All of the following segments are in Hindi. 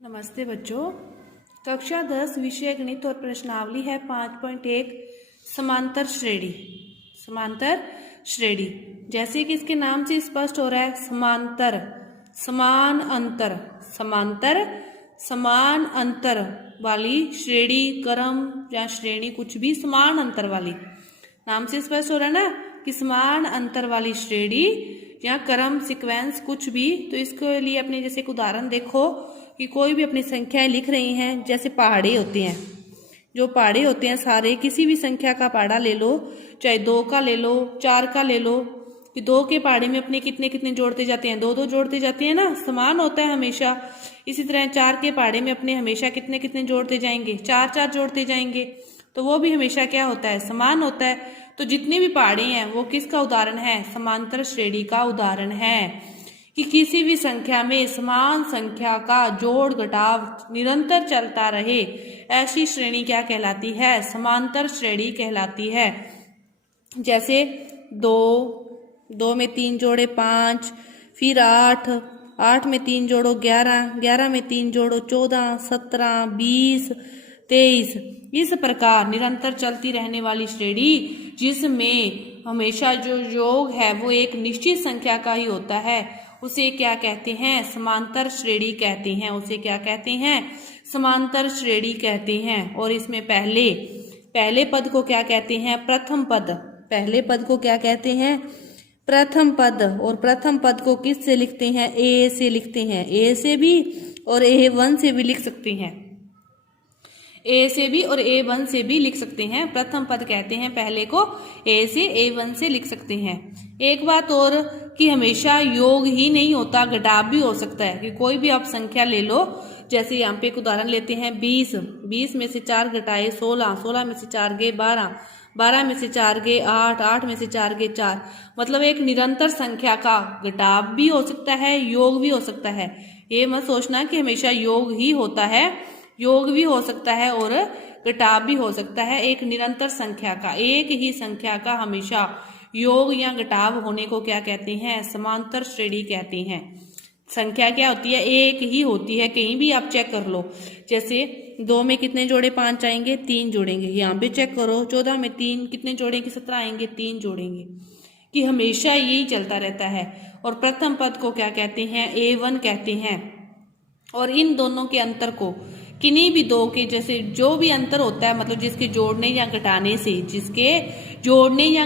नमस्ते बच्चों। कक्षा 10 विषय गणित और प्रश्नावली है 5.1 समांतर श्रेणी। समांतर श्रेणी जैसे कि इसके नाम से स्पष्ट हो रहा है, समांतर, समान अंतर, समांतर समान अंतर वाली श्रेणी, क्रम या श्रेणी कुछ भी समान अंतर वाली, नाम से स्पष्ट हो रहा है ना कि समान अंतर वाली श्रेणी या क्रम, सीक्वेंस कुछ भी। तो इसके लिए अपने जैसे एक उदाहरण देखो कि कोई भी अपनी संख्याएं लिख रही हैं, जैसे पहाड़े होते हैं, जो पहाड़े होते हैं सारे, किसी भी संख्या का पहाड़ा ले लो, चाहे 2 का ले लो, 4 का ले लो, कि 2 के पहाड़े में अपने कितने कितने जोड़ते जाते हैं, 2 जोड़ते जाते हैं ना, समान होता है हमेशा। इसी तरह 4 के पहाड़े में अपने हमेशा कितने कितने जोड़ते जाएंगे, 4 जोड़ते जाएंगे, तो वो भी हमेशा क्या होता है, समान होता है। तो जितने भी पहाड़े हैं वो किसका उदाहरण है, समांतर श्रेणी का उदाहरण है। कि किसी भी संख्या में समान संख्या का जोड़ घटाव निरंतर चलता रहे, ऐसी श्रेणी क्या कहलाती है, समांतर श्रेणी कहलाती है। जैसे 2 में 3 जोड़े 5, फिर 8 में 3 जोड़ो 11 में 3 जोड़ो 14, 17, 20, 23। इस प्रकार निरंतर चलती रहने वाली श्रेणी जिसमें हमेशा जो योग है वो एक निश्चित संख्या का ही होता है, उसे क्या कहते हैं, समांतर श्रेणी कहते हैं। उसे क्या कहते हैं, समांतर श्रेणी कहते हैं। और इसमें पहले पद को क्या कहते हैं, प्रथम पद। पहले पद को क्या कहते हैं, प्रथम पद। और प्रथम पद को किस से लिखते हैं, ए से लिखते हैं, ए से भी और A1 से भी लिख सकते हैं, ए से भी और A1 से भी लिख सकते हैं। प्रथम पद कहते हैं पहले को, ए से A1 से लिख सकते हैं। एक बात और कि हमेशा योग ही नहीं होता, घटाव भी हो सकता है। कि कोई भी आप संख्या ले लो, जैसे यहाँ पे एक उदाहरण लेते हैं 20 में से 4 घटाए 16 में से 4 गए 12 में से 4 गए 8 में से 4 गए 4। मतलब एक निरंतर संख्या का घटाव भी हो सकता है, योग भी हो सकता है। ये मत सोचना कि हमेशा योग ही होता है, योग भी हो सकता है और घटाव भी हो सकता है। एक निरंतर संख्या का, एक ही संख्या का हमेशा योग या घटाव होने को क्या कहते हैं, समांतर श्रेणी कहते हैं। संख्या क्या होती है, एक ही होती है, कहीं भी आप चेक कर लो। जैसे 2 में कितने जोड़े 5 आएंगे, 3 जोड़ेंगे। यहाँ पे चेक करो 14 में 3 कितने जोड़ेंगे, 17 आएंगे, 3 जोड़ेंगे। कि हमेशा यही चलता रहता है। और प्रथम पद को क्या कहते हैं, A1 कहते हैं। और इन दोनों के अंतर को किन्हीं भी दो के, जैसे जो भी अंतर होता है, मतलब जिसके जोड़ने या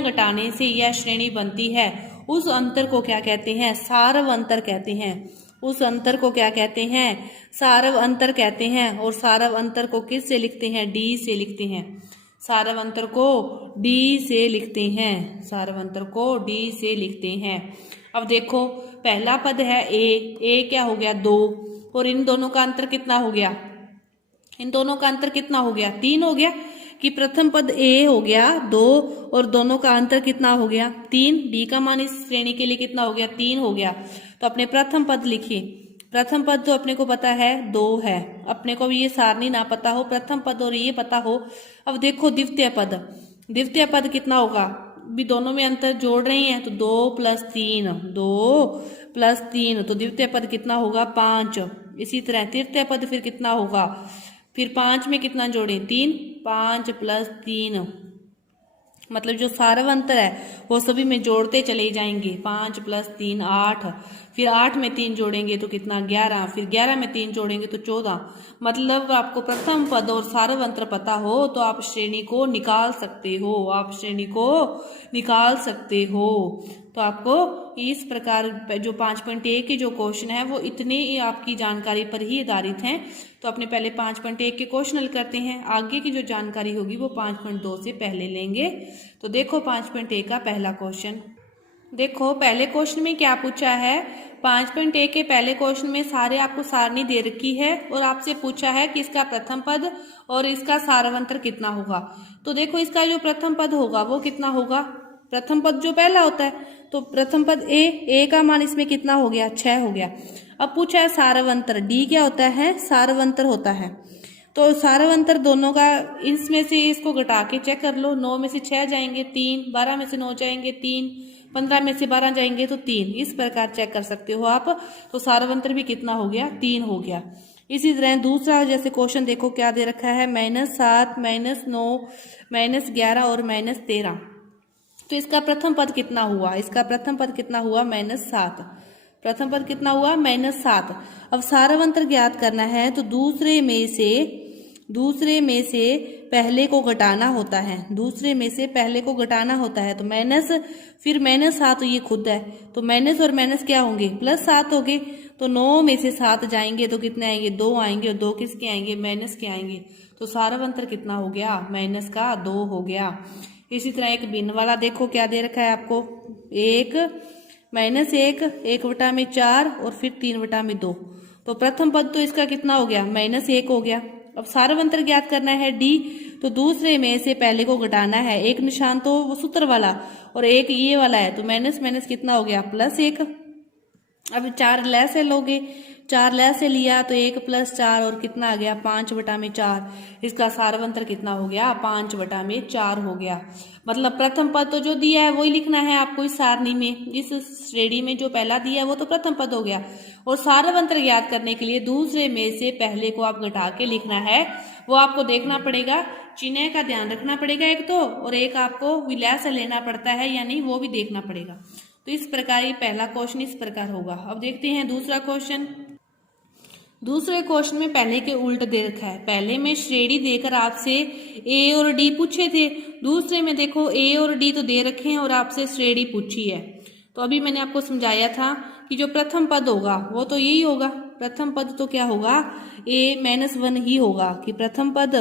घटाने से यह श्रेणी बनती है, उस अंतर को क्या कहते हैं, सारव अंतर कहते हैं। उस अंतर को क्या कहते हैं, सारव अंतर कहते हैं। और सारव अंतर को किस से लिखते हैं, डी से लिखते हैं। सारव अंतर को डी से लिखते हैं, सारव अंतर को डी से लिखते हैं। अब देखो पहला पद है ए क्या हो गया, 2, और इन दोनों का अंतर कितना हो गया, इन दोनों का अंतर कितना हो गया, 3 हो गया। कि प्रथम पद ए हो गया 2 और दोनों का अंतर कितना हो गया, 3। डी का मान इस श्रेणी के लिए कितना हो गया, 3 हो गया। तो अपने प्रथम पद लिखिए। प्रथम पद तो अपने को पता है 2 है, अपने को भी ये सारणी ना पता हो, प्रथम पद और ये पता हो। अब देखो द्वितीय पद, द्वितीय पद कितना होगा, भी दोनों में अंतर जोड़ रहे हैं तो 2 + 3, 2 + 3, तो द्वितीय पद कितना होगा, 5। इसी तरह तृतीय पद फिर कितना होगा, फिर 5 में कितना जोड़े, 3, 5 + 3, मतलब जो सारव अंतर है वो सभी में जोड़ते चले जाएंगे। 5 + 3 8, फिर 8 में 3 जोड़ेंगे तो कितना, 11, फिर 11 में 3 जोड़ेंगे तो 14। मतलब आपको प्रथम पद और सारव अंतर पता हो तो आप श्रेणी को निकाल सकते हो, आप श्रेणी को निकाल सकते हो। तो आपको इस प्रकार जो 5.1 के जो क्वेश्चन है वो इतने आपकी जानकारी पर ही आधारित हैं। तो अपने पहले 5.1 के क्वेश्चन हल करते हैं, आगे की जो जानकारी होगी वो 5.2 से पहले लेंगे। तो देखो 5.1 का पहला क्वेश्चन, देखो पहले क्वेश्चन में क्या पूछा है। 5.1 के पहले क्वेश्चन में सारे आपको सारणी दे रखी है और आपसे पूछा है कि इसका प्रथम पद और इसका सारवंतर कितना होगा। तो देखो इसका जो प्रथम पद होगा वो कितना होगा, प्रथम पद जो पहला होता है, तो प्रथम पद ए का मान इसमें कितना हो गया, 6 हो गया। अब पूछा है सारवंतर, डी क्या होता है, सारवंतर होता है। तो सारवंतर दोनों का, इसमें से इसको घटा के चेक कर लो, 9 में से 6 जाएंगे 3, 12 में से 9 जाएंगे 3, 15 में से 12 जाएंगे तो 3। इस प्रकार चेक कर सकते हो आप। तो सारवंतर भी कितना हो गया, 3 हो गया। इसी तरह दूसरा जैसे क्वेश्चन देखो क्या दे रखा है, -7, -9, -11 और -13। तो इसका प्रथम पद कितना हुआ, इसका प्रथम पद कितना हुआ, -7। प्रथम पद कितना हुआ, -7। अब सारवंतर ज्ञात करना है तो दूसरे में से पहले को घटाना होता है, दूसरे में से पहले को घटाना होता है। तो माइनस, फिर -7 ये खुद है, तो माइनस और माइनस क्या होंगे, +7 होंगे। तो 9 में से 7 जाएंगे तो कितने आएंगे, 2 आएंगे, और 2 किसके आएंगे, माइनस के आएंगे। तो सारवंतर कितना हो गया, -2 हो गया। इसी तरह एक भिन्न वाला देखो क्या दे रखा है आपको, 1 -1, 1/4 और फिर 3/2। तो प्रथम पद तो इसका कितना हो गया, -1 हो गया। अब सारवंतर ज्ञात करना है D, तो दूसरे में से पहले को घटाना है। एक निशान तो वो सूत्र वाला और एक ये वाला है, तो माइनस माइनस कितना हो गया, +1। अब 4 लय से लोगे, 4 लय से लिया तो 1 + 4 और कितना आ गया, 5/4। इसका सारवंतर कितना हो गया, 5/4 हो गया। मतलब प्रथम पद तो जो दिया है वही लिखना है आपको इस सारणी में, इस श्रेणी में जो पहला दिया है वो तो प्रथम पद हो गया। और सारवंतर ज्ञात करने के लिए दूसरे में से पहले को आप घटा के लिखना है, वो आपको देखना पड़ेगा, चिन्ह का ध्यान रखना पड़ेगा एक तो, और एक आपको विलय से लेना पड़ता है या नहीं वो भी देखना पड़ेगा। तो इस प्रकार ये पहला क्वेश्चन इस प्रकार होगा। अब देखते हैं दूसरा क्वेश्चन। दूसरे क्वेश्चन में पहले के उल्ट दे रखा है। पहले में श्रेणी देकर आपसे ए और डी पूछे थे, दूसरे में देखो ए और डी तो दे रखे हैं और आपसे श्रेणी पूछी है। तो अभी मैंने आपको समझाया था कि जो प्रथम पद होगा वो तो यही होगा, प्रथम पद तो क्या होगा, A-1 ही होगा, कि प्रथम पद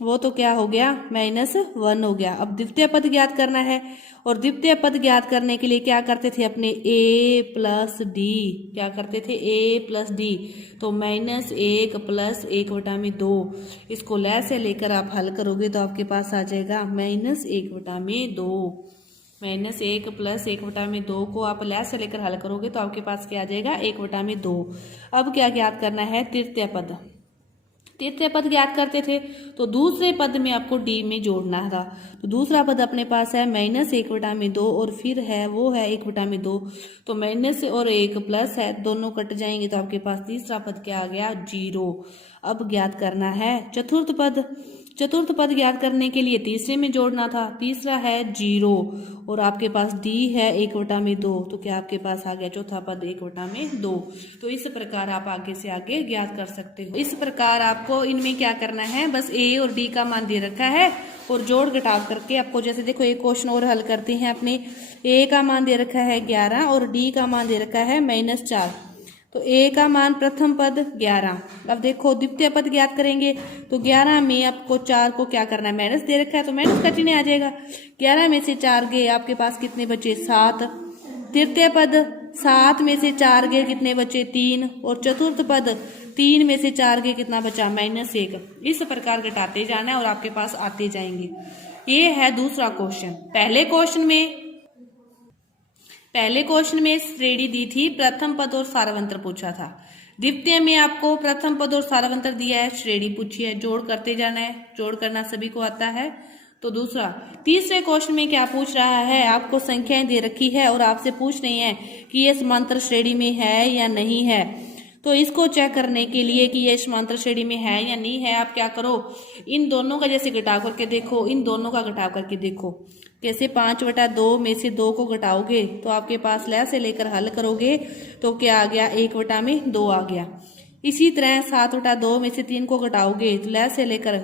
वो तो क्या हो गया, -1 हो गया। अब द्वितीय पद ज्ञात करना है, और द्वितीय पद ज्ञात करने के लिए क्या करते थे अपने A + D, क्या करते थे A + D, तो -1 + 1/2। इसको लय से लेकर आप हल करोगे तो आपके पास आ जाएगा -1/2। -1 + 1/2 को आप लय से लेकर हल करोगे तो आपके पास क्या आ जाएगा, 1/2। अब क्या ज्ञात करना है, तृतीय पद। तृतीय पद ज्ञात करते थे तो दूसरे पद में आपको D में जोड़ना था। तो दूसरा पद अपने पास है -1/2 और फिर है वो है 1/2। तो माइनस और 1 प्लस है, दोनों कट जाएंगे तो आपके पास तीसरा पद क्या आ गया, 0। अब ज्ञात करना है चतुर्थ पद। चतुर्थ पद ज्ञात करने के लिए तीसरे में जोड़ना था, तीसरा है 0 और आपके पास D है 1/2, तो क्या आपके पास आ गया चौथा पद 1/2। तो इस प्रकार आप आगे से आगे ज्ञात कर सकते हो। इस प्रकार आपको इनमें क्या करना है, बस A और D का मान दे रखा है और जोड़ घटाव करके आपको, जैसे देखो एक क्वेश्चन और हल करते हैं अपने। A का मान दे रखा है 11 और D का मान दे रखा है -4। तो A का मान प्रथम पद 11। अब देखो द्वितीय पद ज्ञात करेंगे तो 11 में आपको 4 को क्या करना है, माइनस दे रखा है तो माइनस का चिन्ह आ जाएगा। 11 में से 4 गए, आपके पास कितने बचे, 7। तृतीय पद 7 में से 4 गए, कितने बचे, 3। और चतुर्थ पद 3 में से 4 गए, कितना बचा, -1। इस प्रकार घटाते जाना है और आपके पास आते जाएंगे। ये है दूसरा क्वेश्चन। पहले क्वेश्चन में श्रेणी दी थी, प्रथम पद और सारवंतर पूछा था। द्वितीय में आपको प्रथम पद और सारवंतर दिया है, श्रेणी पूछी है, जोड़ करते जाना है, जोड़ करना सभी को आता है। तो दूसरा, तीसरे क्वेश्चन में क्या पूछ रहा है, आपको संख्याएं दे रखी है और आपसे पूछ रही है कि ये समांतर श्रेणी में है या नहीं है। तो इसको चेक करने के लिए कि ये समांतर श्रेणी में है या नहीं है, आप क्या करो, इन दोनों का जैसे घटाव करके देखो, इन दोनों का घटाव करके देखो कैसे। 5/2 में से 2 को घटाओगे तो आपके पास लय से लेकर हल करोगे तो क्या आ गया, 1/2 आ गया। इसी तरह 7/2 में से 3 को घटाओगे तो लय से लेकर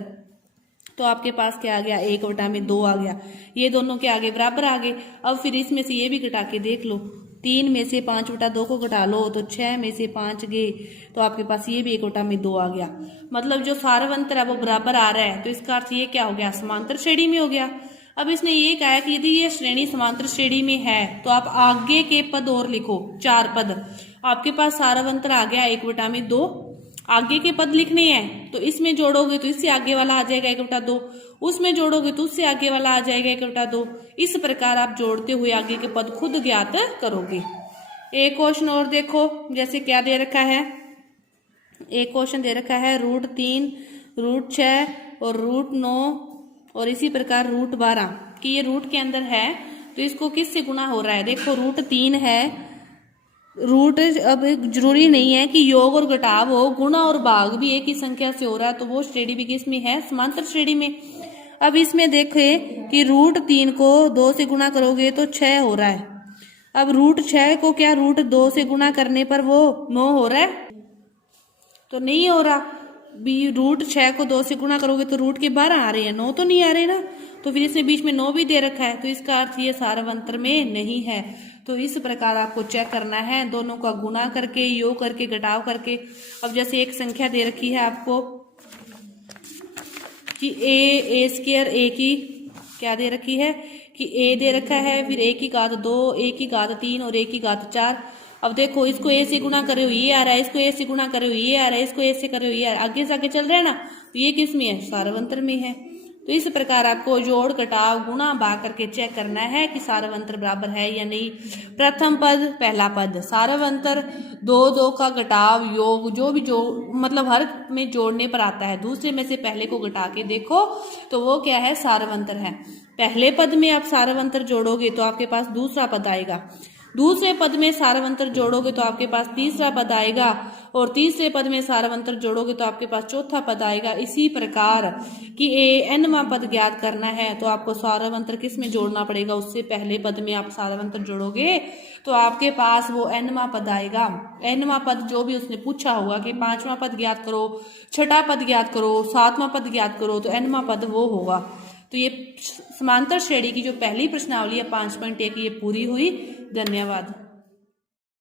तो आपके पास क्या आ गया, 1/2 आ गया। ये दोनों क्या आ गए, बराबर आ गए। अब फिर इसमें से ये भी घटा के देख लो, 3 में से 5/2 को घटा लो तो 6 में से 5 गए तो आपके पास ये भी 1/2 आ गया। मतलब जो सारवंतर है वो बराबर आ रहा है, तो इसका अर्थ ये क्या हो गया, समांतर श्रेणी में हो गया। अब इसने ये कहा है कि यदि ये श्रेणी समांतर श्रेणी में है तो आप आगे के पद और लिखो, 4 पद। आपके पास सारवंतर आ गया 1/2, आगे के पद लिखने हैं तो इसमें जोड़ोगे तो इससे आगे वाला आ जाएगा 1/2, उसमें जोड़ोगे तो उससे आगे वाला आ जाएगा 1/2। इस प्रकार आप जोड़ते हुए आगे के पद खुद ज्ञात करोगे। एक क्वेश्चन और देखो, जैसे क्या दे रखा है, एक क्वेश्चन दे रखा है √3, √6 और √9 और इसी प्रकार √12 कि ये रूट के अंदर है तो इसको किससे गुणा हो रहा है। देखो √3 है रूट अब जरूरी नहीं है कि योग और घटाव हो, गुणा और भाग भी एक ही संख्या से हो रहा है, तो वो श्रेणी भी किस में है, समांतर श्रेणी में। अब इसमें देखे कि √3 को 2 से गुणा करोगे तो 6 हो रहा है। अब √6 को क्या √2 से गुणा करने पर वो 9 हो रहा है, तो नहीं हो रहा। √6 को 2 से गुणा करोगे तो रूट के 12 आ रहे हैं, 9 तो नहीं आ रहे ना। तो फिर इसमें बीच में 9 भी दे रखा है, तो इसका अर्थ ये सारवंतर में नहीं है। तो इस प्रकार आपको चेक करना है, दोनों का गुणा करके, योग करके, घटाव करके। अब जैसे एक संख्या दे रखी है आपको कि a² a की क्या दे रखी है कि a दे रखा है, फिर a की घात 2, a की घात 3 और a की घात 4। अब देखो इसको a से गुणा करे हो ये आ रहा है, इसको a से गुणा करे हो ये आ रहा है, इसको a से करे हो ये आ रहा है, आगे से आगे चल रहा है ना, तो ये किस में है, सारवंतर में है। तो इस प्रकार आपको जोड़, घटाव, गुणा, भाग करके चेक करना है कि सारवंतर बराबर है या नहीं। प्रथम पद, पहला पद सारवंतर, 2 का घटाव, योग, जो भी जो मतलब हर में जोड़ने पर आता है, दूसरे में से पहले को घटा के देखो तो वो क्या है, सारवंतर है। पहले पद में आप सारवंतर जोड़ोगे तो आपके पास दूसरा पद आएगा, दूसरे पद में सारवंतर जोड़ोगे तो आपके पास तीसरा पद आएगा, और तीसरे पद में सारवंतर जोड़ोगे तो आपके पास चौथा पद आएगा। इसी प्रकार कि nवां पद ज्ञात करना है तो आपको सारवंतर किस में जोड़ना पड़ेगा, उससे पहले पद में आप सारवंतर जोड़ोगे तो आपके पास वो nवां पद आएगा। nवां पद जो भी उसने पूछा होगा कि 5वां पद ज्ञात करो, 6ठा पद ज्ञात करो, 7वां पद ज्ञात करो, तो nवां पद वो होगा। तो ये समांतर श्रेणी की जो पहली प्रश्नावली है 5.1 ये पूरी हुई। धन्यवाद।